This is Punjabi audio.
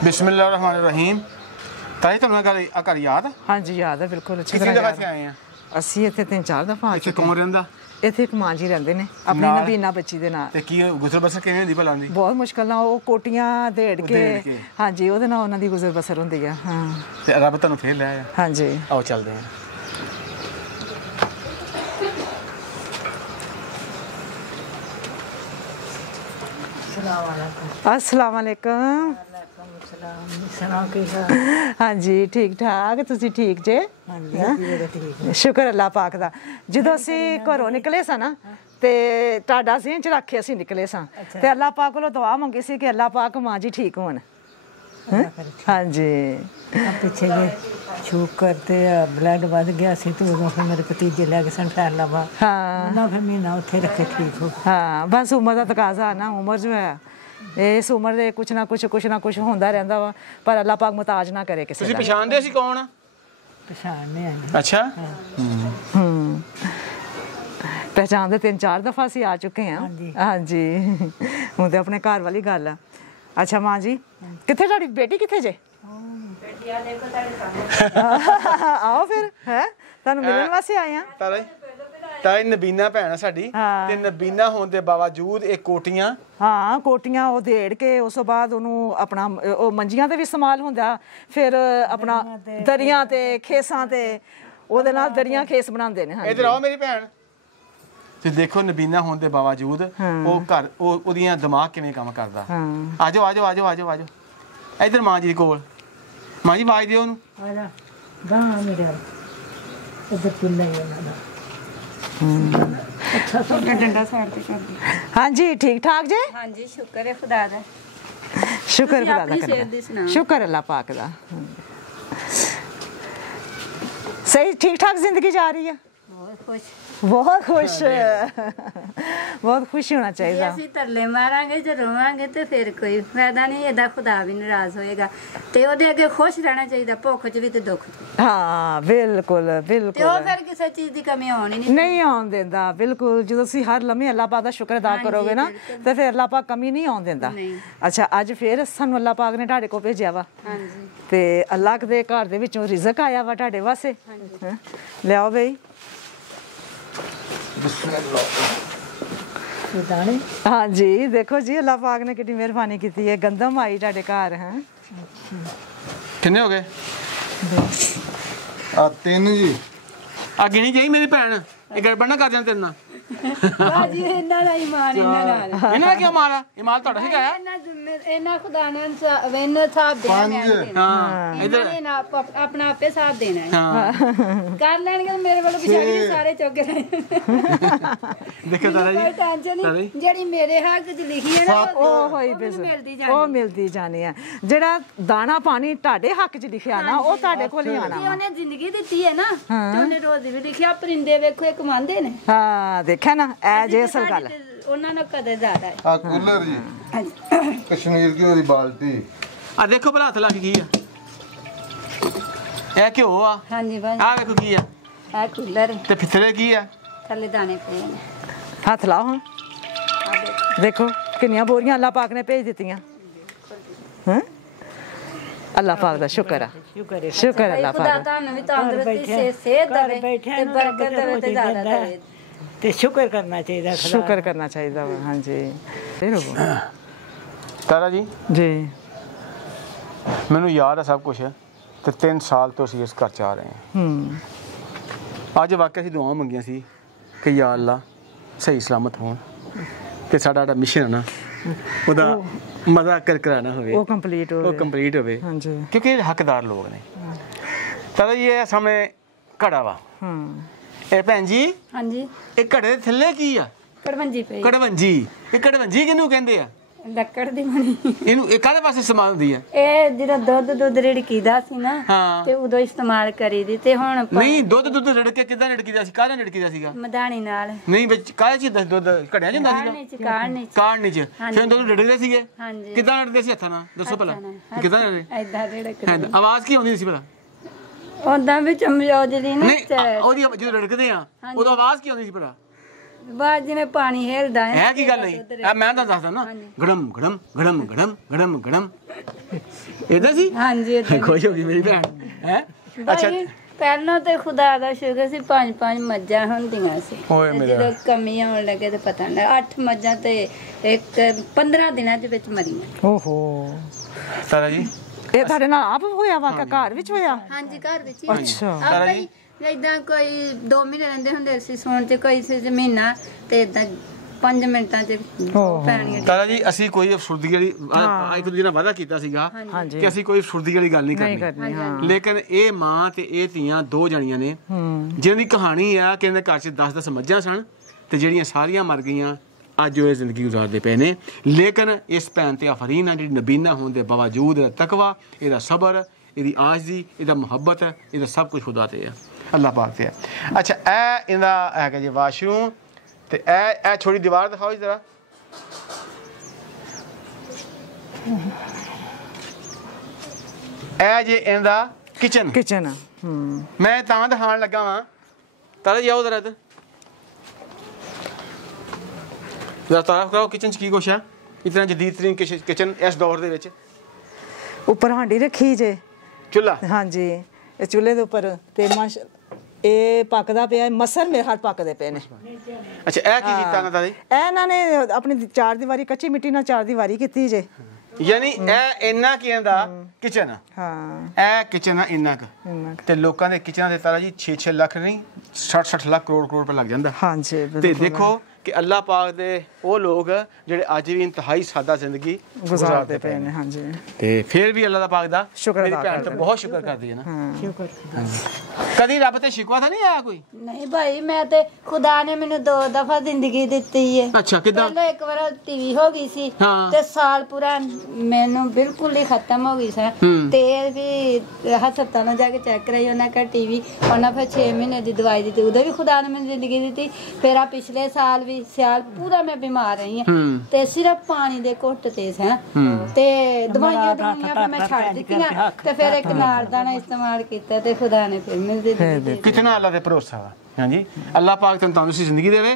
बिस्मिल्लाहिर्रहमानिर्रहीम। ताई तुमने घर याद? हाँ जी याद है बिल्कुल। अच्छी तरह याद है। आए हैं ਅਸੀਂ ਇੱਥੇ 3-4 ਦਫਾ ਆ ਚੁੱਕੇ। ਕੌਣ ਰਹਿੰਦਾ ਇੱਥੇ ਇੱਕ ਮਾਂ ਜੀ ਰਹਿੰਦੇ ਨੇ ਆਪਣੀ ਨਬੀਨਾ ਬੱਚੀ ਦੇ ਨਾਲ। ਤੇ ਕੀ ਗੁਜ਼ਰ ਬਸਰ ਕਿਵੇਂ ਹੁੰਦੀ ਭਲਾ ਦੀ? ਬਹੁਤ ਮੁਸ਼ਕਲ ਨਾਲ ਉਹ ਕੋਟੀਆਂ ਢੇੜ ਕੇ ਹਾਂਜੀ ਉਹਦੇ ਨਾਲ ਉਹਨਾਂ ਦੀ ਗੁਜ਼ਰ ਬਸਰ ਹੁੰਦੀ ਆ। ਹਾਂ ਤੇ ਰੱਬ ਤੁਹਾਨੂੰ ਫੇਰ ਲੈ ਆਇਆ। ਹਾਂਜੀ ਆਓ ਚੱਲਦੇ ਹਾਂ। अस्सलाम वालेकुम। हाँ जी ठीक ठाक तुसी ठीक जे? शुक्र अल्लाह पाक दा। ਜਦੋਂ ਅਸੀਂ ਘਰੋਂ ਨਿਕਲੇ ਸਾਂ ਨਾ ਤੇ ਤੁਹਾਡਾ ਸੀਨ ਚ ਰੱਖ ਕੇ ਅਸੀਂ ਨਿਕਲੇ ਸਾਂ ਤੇ ਅੱਲਾਹ ਪਾਕ ਕੋਲੋਂ ਦੁਆ ਮੰਗੀ ਸੀ ਕਿ ਅੱਲਾਹ ਪਾਕ ਮਾਂ ਜੀ ਠੀਕ ਹੋਣ। हाँ जी ਪਿੱਛੇ ਜੇ ਸ਼ੂਗਰ ਤੇ ਬਲੱਡ ਵੱਧ ਗਿਆ ਸੀ ਤੇ ਉਦੋਂ ਫਿਰ ਮੇਰੇ ਭਤੀਜੇ ਲੈ ਕੇ ਸਨ ਫੈਸਲਾਬਾਦ। हाँ ਉਹਨਾਂ ਫਿਰ ਮਹੀਨਾ ਉੱਥੇ ਰੱਖੇ ਠੀਕ ਹੋ। हाँ बस उम्र ਦਾ ਤਕਾਜ਼ਾ ਨਾ ਉਮਰ ਜੋ ਹੈ ਇਸ ਉਮਰ ਦੇ ਕੁਛ ਨਾ ਕੁਛ ਹੁੰਦਾ ਰਹਿੰਦਾ ਵਾ ਪਰ ਅੱਲਾਹ ਪਾਕ ਮੁਤਾਜ ਨਾ ਕਰੇ ਕਿਸੇ ਦਾ। ਤੁਸੀਂ ਪਛਾਣਦੇ ਸੀ ਕੌਣ? ਪਛਾਣਨੇ ਆ। ਅੱਛਾ ਪਹਿਚਾਣਦੇ 3-4 ਦਫਾ ਅਸੀਂ ਆ ਚੁੱਕੇ ਹਾਂ। ਹਾਂਜੀ ਹੁਣ ਤੇ ਆਪਣੇ ਘਰ ਵਾਲੀ ਗੱਲ ਆ। ਅੱਛਾ ਮਾਂ ਜੀ ਕਿੱਥੇ ਤੁਹਾਡੀ ਬੇਟੀ ਕਿੱਥੇ ਜੇ? ਬੇਟੀਆਂ ਦੇਖੋ ਤੁਹਾਡੇ ਸਾਹਮਣੇ। ਆਓ ਫਿਰ ਹੈ ਤੁਹਾਨੂੰ ਮਿਲਣ ਵਾਸਤੇ ਆਏ ਆ। ਤਾਈ ਨਬੀਨਾ ਭੈਣ ਸਾਡੀ ਤੇ ਨਬੀਨਾ ਹੋਣ ਦੇ ਬਾਵਜੂਦ ਇਹ ਕੋਟੀਆਂ ਹਾਂ ਕੋਟੀਆਂ ਉਹ ਢੇੜ ਕੇ ਉਸ ਤੋਂ ਬਾਅਦ ਉਹਨੂੰ ਆਪਣਾ ਉਹ ਮੰਜੀਆਂ ਤੇ ਵੀ ਇਸਤੇਮਾਲ ਹੁੰਦਾ ਫਿਰ ਆਪਣਾ ਦਰੀਆਂ ਤੇ ਖੇਸਾਂ ਤੇ ਉਹਦੇ ਨਾਲ ਦਰੀਆਂ ਖੇਸ ਬਣਾਉਂਦੇ ਨੇ। ਇਧਰ ਆਓ ਮੇਰੀ ਭੈਣ। ਤੇ ਦੇਖੋ ਨਬੀਨਾ ਹੋਣ ਦੇ ਬਾਵਜੂਦ ਉਹ ਘਰ ਉਹਦੀਆਂ ਦਿਮਾਗ ਕਿਵੇਂ ਕੰਮ ਕਰਦਾ। ਆਜੋ ਆਜੋ ਆਜੋ ਆਜੋ ਆਜੋ ਇਧਰ ਮਾਂ ਜੀ ਕੋਲ। ਮਾਂ ਜੀ ਆਵਾਜ਼ ਦਿਓ ਉਹਨੂੰ। ਆ ਜਾ ਗਾਂ ਮੇਰੇ ਇੱਧਰ ਪੁੱਲਾ ਹੀ ਉਹਨਾਂ ਦਾ। अच्छा सब डंडा साइड पे कर दे। हाँ जी ठीक ठाक जे? हाँ जी शुक्र है खुदा दा। शुक्र खुदा दा करना। शुक्र अल्लाह पाक दा। सही ठीक ठाक जिंदगी जा रही है? बहुत खुश बहुत खुश होना चाहिए। ਅਸੀਂ ਤਰਲੇ ਮਾਰਾਂਗੇ ਜੇ ਰੋਵਾਂਗੇ ਤੇ ਫਿਰ ਕੋਈ ਫਾਇਦਾ ਨਹੀਂ ਇਹਦਾ ਖੁਦਾ ਵੀ ਨਾਰਾਜ਼ ਹੋਏਗਾ ਤੇ ਉਹਦੇ ਅੱਗੇ ਖੁਸ਼ ਰਹਿਣਾ ਚਾਹੀਦਾ ਭੁੱਖ 'ਚ ਵੀ ਤੇ ਦੁੱਖ 'ਚ। ਹਾਂ ਬਿਲਕੁਲ ਬਿਲਕੁਲ ਤੇ ਉਹ ਫਿਰ ਕਿਸੇ ਚੀਜ਼ ਦੀ ਕਮੀ ਆਉਣੀ ਨਹੀਂ ਆਉਣ ਦਿੰਦਾ। ਬਿਲਕੁਲ ਜਦੋਂ ਤੁਸੀਂ ਹਰ ਲਮੇ ਅੱਲਾਹ ਪਾਕ ਦਾ ਸ਼ੁਕਰ ਅਦਾ ਕਰੋਗੇ ਨਾ ਤੇ ਫਿਰ ਅੱਲਾਹ ਪਾਕ ਕਮੀ ਨਹੀਂ ਆਉਣ ਦਿੰਦਾ। ਅੱਛਾ ਅੱਜ ਫਿਰ ਸਾਨੂੰ ਅੱਲਾਹ ਪਾਕ ਨੇ ਤੁਹਾਡੇ ਕੋਲ ਭੇਜਿਆ ਵਾ ਤੇ ਅੱਲਾਹ ਦੇ ਘਰ ਦੇ ਵਿੱਚੋਂ ਰਿਜ਼ਕ ਆਇਆ ਵਾ ਤੁਹਾਡੇ ਵਾਸਤੇ। ਲਿਆਓ ਬਈ। हाँ जी देखो जी अल्लाह पाक ने कितनी मेहरबानी की है। गंदम आई ਤੁਹਾਡੇ ਘਰ है। किन्ने हो गए? 3 जी। आ गिनी जाई मेरी भैन ਇਹ ਗੜਬੜ ਨਾ ਕਰ ਜਾਣ ਤੇਰੇ ਨਾਲ। ਬਾਜੀ ਇਹਨਾਂ ਦਾ ਇਮਾਨ ਇਹਨਾਂ ਨਾਲ। ਇਹਨਾਂ ਕਿਉਂ ਮਾਰਾ? ਇਹ ਮਾਲ ਤੁਹਾਡਾ ਹੈਗਾ ਆ। ਇਹਨਾਂ ਖੁਦਾ ਨੇ ਵੇਨ ਸਾਹਿਬ ਦੇਣਾ ਹੈ। ਹਾਂ ਇਧਰ ਆਪਣਾ ਆਪੇ ਸਾਹਿਬ ਦੇਣਾ ਹੈ। ਹਾਂ ਕਰ ਲੈਣਗੇ ਮੇਰੇ ਵੱਲੋਂ ਵਿਚਾਰੀ ਸਾਰੇ ਚੁੱਕ ਰਹੇ। ਦੇਖੋ ਤਾਰਾ ਜੀ ਟੈਨਸ਼ਨ ਨਹੀਂ ਜਿਹੜੀ ਮੇਰੇ ਹੱਕ 'ਚ ਲਿਖੀ ਹੈ ਨਾ ਉਹ ਹੋਈ ਉਹ ਮਿਲਦੀ ਜਾਣੀ ਹੈ। ਜਿਹੜਾ ਦਾਣਾ ਪਾਣੀ ਤੁਹਾਡੇ ਹੱਕ 'ਚ ਲਿਖਿਆ ਨਾ ਉਹ ਤੁਹਾਡੇ ਕੋਲ ਹੀ ਆਣਾ। ਉਹਨੇ ਜ਼ਿੰਦਗੀ ਦਿੱਤੀ ਹੈ ਨਾ ਤੇ ਉਹਨੇ ਰੋਜ਼ੀ ਵੀ ਲਿਖਿਆ। ਪਰਿੰਦੇ ਵੇਖੋ ਇਹ ਕਮਾਉਂਦੇ ਨੇ। ਹਾਂ ਦੇਖਿਆ ਨਾ ਐ ਜੇ ਅਸਲ ਗੱਲ ਉਹਨਾਂ ਨੂੰ ਕਦੇ ਜ਼ਿਆਦਾ ਹੈ। ਆ ਕੂਲਰ ਜੀ ਕਸ਼ਮੀਰ ਦੀ ਉਹਦੀ ਬਾਲਟੀ। ਆ ਦੇਖੋ ਭਲਾ ਹੱਥ ਲਾ ਕੇ ਕੀ ਆ? ਇਹ ਘਿਓ ਆ। ਹਾਂਜੀ ਬਾਈ ਆ ਵੇਖੋ ਕੀ ਆ? ਇਹ ਕੂਲਰ ਤੇ ਫਿੱਤਰੇ ਕੀ ਆ? ਥੱਲੇ ਦਾਣੇ ਪਏ ਨੇ। ਹੱਥ ਲਾਓ ਹੁਣ ਦੇਖੋ ਕਿੰਨੀਆਂ ਬੋਰੀਆਂ ਅੱਲਾਹ ਪਾਕ ਨੇ ਭੇਜ ਦਿੱਤੀਆਂ। ਹਾਂ ਅੱਲਾਹ ਪਾਕ ਦਾ ਸ਼ੁਕਰ ਆ। ਸ਼ੁਕਰ ਅੱਲਾਹ ਪਾਕ ਦਾ। ਤੁਹਾਨੂੰ ਵੀ ਤੰਦਰੁਸਤੀ ਸਿਹਤ ਦੇਵੇ ਤੇ ਬਰਕਤ ਦੇਵੇ ਤੇ ਜ਼ਿਆਦਾ ਦੇਵੇ ਤੇ ਸ਼ੁਕਰ ਕਰਨਾ ਚਾਹੀਦਾ। ਸ਼ੁਕਰ ਕਰਨਾ ਚਾਹੀਦਾ ਵਾ। ਹਾਂਜੀ ਤਾਰਾ ਜੀ ਜੀ ਮੈਨੂੰ ਯਾਦ ਆ ਸਭ ਕੁਝ ਤੇ 3 ਸਾਲ ਤੋਂ ਅਸੀਂ ਇਸ ਘਰ ਚ ਆ ਰਹੇ ਹਾਂ। ਅੱਜ ਵਾਕਿਆ ਅਸੀਂ ਦੁਆ ਮੰਗੀਆਂ ਸੀ ਕਿ ਯਾ ਅੱਲਾ ਸਹੀ ਸਲਾਮਤ ਹੋਣ ਤੇ ਸਾਡਾ ਜਿਹੜਾ ਮਿਸ਼ਨ ਹੈ ਨਾ ਉਹਦਾ ਮਜ਼ਾ ਕਰਾਣਾ ਹੋਵੇ ਉਹ ਕੰਪਲੀਟ ਹੋਵੇ। ਹਾਂਜੀ ਕਿਉਂਕਿ ਇਹ ਹੱਕਦਾਰ ਲੋਕ ਨੇ। ਤਾਰਾ ਜੀ ਇਹ ਸਾਹਮਣੇ ਘੜਾ ਵਾ। ਇਹ ਭੈਣ ਜੀ ਹਾਂਜੀ ਇਹ ਘੜੇ ਦੇ ਥੱਲੇ ਕੀ ਆ? ਕੜਵੰਜੀ ਪਈ। ਕੜਵੰਜੀ। ਇਹ ਕੜਵੰਜੀ ਕਿਹਨੂੰ ਕਹਿੰਦੇ ਆ? ਲੱਕੜ ਦੀ ਬਣੀ। ਇਹਨੂੰ ਇਹ ਕਾਹਦੇ ਵਾਸਤੇ ਇਸਤੇਮਾਲ ਹੁੰਦੀ ਆ? ਇਹ ਜਿਹੜਾ ਦੁੱਧ ਰਿੜਕੀਦਾ ਸੀ ਨਾ ਤੇ ਉਦੋਂ ਇਸਤੇਮਾਲ ਕਰੀਦੀ ਤੇ ਹੁਣ ਨਹੀਂ ਦੁੱਧ ਰਿੜਕੇ ਕਿੱਦਾਂ ਰਿੜਕੀਦਾ ਸੀ? ਕਾਹਦੇ ਰਿੜਕੀਦਾ ਸੀਗਾ? ਮਧਾਣੀ ਨਾਲ। ਨਹੀਂ ਵਿੱਚ ਕਾਹਦੇ ਚ ਦੁੱਧ ਘੜਿਆ ਜਾਂਦਾ ਸੀਗਾ? ਕਾੜਨੀ ਚ। ਫਿਰ ਦੁੱਧ ਰਿੜਕਦੇ ਸੀਗੇ? ਕਿੱਦਾਂ ਰਿੜਕਦੇ ਸੀ? ਹੱਥਾਂ ਨਾਲ ਦੱਸੋ ਭਲਾ ਕਿੱਦਾਂ ਰਿੜਕਦੇ? ਏਦਾਂ ਰਿੜਕਦੇ। ਆਵਾਜ਼ ਕੀ ਆਉਂਦੀ ਸੀ ਭਲਾ? ਉਦਾਂ ਵੀ ਚਮਚੋਜਲੀ ਨਾ ਉਹਦੀ ਜਦੋਂ ਰਿੜਕਦੇ ਆ ਉਦੋਂ ਆਵਾਜ਼ ਕੀ ਆਉਂਦੀ ਸੀ ਭਲਾ? ਬਾਅਦ ਜਿਵੇਂ ਪਾਣੀ ਹਿਲਦਾ ਹੈ ਕੀ ਗੱਲ ਨਹੀਂ? ਮੈਂ ਤਾਂ ਦੱਸਦਾ ਨਾ ਗੜਮ ਗੜਮ ਗੜਮ ਗੜਮ ਗੜਮ ਗੜਮ ਇਦਾਂ ਸੀ ਹਾਂਜੀ ਏਦਾਂ ਖੁਸ਼ ਹੋ ਗਈ ਮੇਰੀ ਭੈਣ ਹੈ ਅੱਛਾ ਭਾਈ ਪਹਿਲਾਂ ਤੇ ਖੁਦਾ ਦਾ ਸ਼ੁਕਰ ਸੀ 5-5 ਮੱਝਾਂ ਹੁੰਦੀਆਂ ਸੀ ਓਏ ਤੇ ਮੇਰਾ। ਜਦੋਂ ਕਮੀ ਆਉਣ ਲੱਗੇ ਤੇ ਪਤਾ ਨਹੀਂ 8 ਮੱਝਾਂ ਤੇ ਇੱਕ 15 ਦਿਨਾਂ ਦੇ ਵਿੱਚ ਮਰੀਆਂ। ਓਹੋ ਤਾਰਾ ਜੀ ਇਹ ਤੁਹਾਡੇ ਨਾਲ ਆਪ ਹੋਇਆ ਵਾਕਿਆ ਘਰ ਵਿੱਚ ਹੋਇਆ? ਹਾਂਜੀ ਘਰ ਵਿੱਚ ਹੀ ਅੱਛਾ। ਆਪਾਂ ਹੀ ਏਦਾਂ ਕੋਈ 2 ਮਹੀਨੇ ਰਹਿੰਦੇ ਹੁੰਦੇ ਸੀ ਸੌਣ ਚ ਕੋਈ ਸੀ ਮਹੀਨਾ ਤੇ ਏਦਾਂ 5 ਮਿੰਟਾਂ ਚ ਪੈਣੀਆਂ। ਤਾਰਾ ਜੀ ਅਸੀਂ ਕੋਈ ਅਫਸੁਰਦਗੀ ਵਾਲੀ ਇੱਕ ਦੂਜੇ ਨਾਲ ਵਾਅਦਾ ਕੀਤਾ ਸੀਗਾ ਹਾਂਜੀ ਕਿ ਅਸੀਂ ਕੋਈ ਅਫਸੁਰਦਗੀ ਵਾਲੀ ਗੱਲ ਨਹੀਂ ਕਰਨੀ ਲੇਕਿਨ ਇਹ ਮਾਂ ਤੇ ਇਹ ਧੀਆਂ 2 ਜਣੀਆਂ ਨੇ ਜਿਨ੍ਹਾਂ ਦੀ ਕਹਾਣੀ ਆ ਕਿ ਇਹਨਾਂ ਦੇ ਘਰ 'ਚ 10-10 ਮੱਝਾਂ ਸਨ ਤੇ ਜਿਹੜੀਆਂ ਸਾਰੀਆਂ ਮਰ ਗਈਆਂ ਅੱਜ ਉਹ ਇਹ ਜ਼ਿੰਦਗੀ ਗੁਜ਼ਾਰਦੇ ਪਏ ਨੇ ਲੇਕਿਨ ਇਸ ਭੈਣ ਤੇ ਆਫਰੀਨ ਆ ਜਿਹੜੀ ਨਬੀਨਾ ਹੋਣ ਦੇ ਬਾਵਜੂਦ ਇਹਦਾ ਤਕਵਾ ਇਹਦਾ ਸਬਰ ਇਹਦੀ ਆਜਜ਼ੀ ਇਹਦਾ ਮੁਹੱਬਤ ਇਹਦਾ ਸਭ ਕੁਝ ਖੁਦਾ ਤੇ ਆ ਅੱਲਾਹ ਪਾਕ ਤੇ ਆ ਅੱਛਾ ਇਹ ਇਹਦਾ ਹੈਗਾ ਜੀ ਵਾਸ਼ਰੂਮ ਤੇ ਇਹ ਛੋਟੀ ਦੀਵਾਰ ਦਿਖਾਓ ਜਰਾ ਇਹ ਜੇ ਇਹਦਾ ਕਿਚਨ ਕਿਚਨ ਮੈਂ ਤਾਂ ਦਿਖਾਉਣ ਲੱਗਾ ਵਾਂ ਤਾਰਾ ਜਾਓ ਜ਼ਰਾ ਤੇ ਜ਼ਰਾ ਤਾਰਫ ਕਰਾਓ ਕਿਚਨ 'ਚ ਕੀ ਕੁਛ ਆ ਇਤਨਾ ਜਦੀਦ ਤਰੀਨ ਕਿਚਨ ਇਸ ਦੌਰ ਦੇ ਵਿੱਚ ਉੱਪਰ ਹਾਂਡੀ ਰੱਖੀ ਜੇ ਚੁੱਲ੍ਹਾ ਹਾਂਜੀ ਇਹ ਚੁੱਲ੍ਹੇ ਦੇ ਉੱਪਰ ਤੇ ਮਾਸ਼ਾ ਇਹ ਪੱਕਦਾ ਪਿਆ ਮਸਲ ਮੇਰੇ ਹੱਥ ਪੱਕਦੇ ਪਏ ਨੇ ਅੱਛਾ ਇਹ ਕੀ ਕੀਤਾ ਨਾ ਤਾਰੇ ਇਹ ਇਹਨਾਂ ਨੇ ਆਪਣੀ 4 ਦੀਵਾਰੀ ਕੱਚੀ ਮਿੱਟੀ ਨਾਲ 4 ਦੀਵਾਰੀ ਕੀਤੀ ਜੇ ਯਾਨੀ ਇਹ ਇੰਨਾ ਕੀ ਇਹਦਾ ਕਿਚਨ ਹਾਂ ਇਹ ਕਿਚਨ ਆ ਇੰਨਾ ਕੁ ਤੇ ਲੋਕਾਂ ਦੇ ਕਿਚਨਾਂ ਦੇ ਤਾਰਾ ਜੀ 6-6 ਲੱਖ ਨਹੀਂ 60 ਲੱਖ ਕਰੋੜ ਰੁਪਏ ਲੱਗ ਜਾਂਦਾ ਹਾਂਜੀ ਤੇ ਦੇਖੋ ਕਿ ਅੱਲਾਹ ਪਾਕ ਦੇ ਉਹ ਲੋਕ ਜਿਹੜੇ ਅੱਜ ਵੀ ਇੰਤਹਾਈ ਸਾਦਾ ਜ਼ਿੰਦਗੀ ਗੁਜ਼ਾਰਦੇ ਪਏ ਨੇ ਹਾਂਜੀ ਤੇ ਫਿਰ ਵੀ ਅੱਲਾਹ ਦਾ ਪਾਕ ਦਾ ਸ਼ੁਕਰ ਮੇਰੀ ਅਦਾ ਭੈਣ ਤਾਂ ਬਹੁਤ ਸ਼ੁਕਰ ਕਰਦੀ ਹੈ ਨਾ ਕਦੀ ਰੱਬ ਤੇ ਸ਼ਿਕਵਾ ਤਾਂ ਨਹੀਂ ਆਇਆ ਕੋਈ ਨਹੀਂ ਭਾਈ ਮੈਂ ਤੇ ਖੁਦਾ ਨੇ ਮੈਨੂੰ 2 ਦਫਾ ਜ਼ਿੰਦਗੀ ਦਿੱਤੀ ਹੈ। ਅੱਛਾ ਕਿਦਾਂ ਪਹਿਲਾਂ ਇੱਕ ਵਾਰ ਟੀਵੀ ਹੋ ਗਈ ਸੀ ਹਾਂ। ਤੇ ਸਾਲ ਪੂਰਾ ਮੈਨੂੰ ਬਿਲਕੁਲ ਹੀ ਖਤਮ ਹੋ ਗਈ ਸੀ ਤੇ ਵੀ ਹਸਪਤਾਲਾਂ ਜਾ ਕੇ ਚੈੱਕ ਕਰਾਈ ਉਹਨਾਂ ਦਾ ਟੀਵੀ ਉਹਨਾਂ ਫਿਰ 6 ਮਹੀਨੇ ਦੀ ਦਵਾਈ ਦਿੱਤੀ ਉਦੋਂ ਵੀ ਖੁਦਾ ਨੇ ਮੈਨੂੰ ਜ਼ਿੰਦਗੀ ਦਿੱਤੀ ਫਿਰ ਆ ਪਿਛਲੇ ਸਾਲ ਵੀ ਸਿਆਲ ਪੂਰਾ ਮੈਂ ਬਿਮਾਰ ਰਹੀ ਹਾਂ ਤੇ ਸਿਰਫ ਪਾਣੀ ਦੇ ਘੁੱਟ ਤੇ ਸਾਂ ਤੇ ਦਵਾਈਆਂ ਫਿਰ ਮੈਂ ਛੱਡ ਦਿੱਤੀਆਂ ਤੇ ਫਿਰ ਇੱਕ ਨਾਰਦਾਨਾ ਇਸਤੇਮਾਲ ਕੀਤਾ ਤੇ ਖੁਦਾ ਨੇ ਫਿਰ ਮੈਨੂੰ ਜ਼ਿੰਦਗੀ ਦਿੱਤੀ कितना अल्लाह पे भरोसा वा हाँ जी अल्लाह पाक तुम तंदुरुस्ती जिंदगी देवे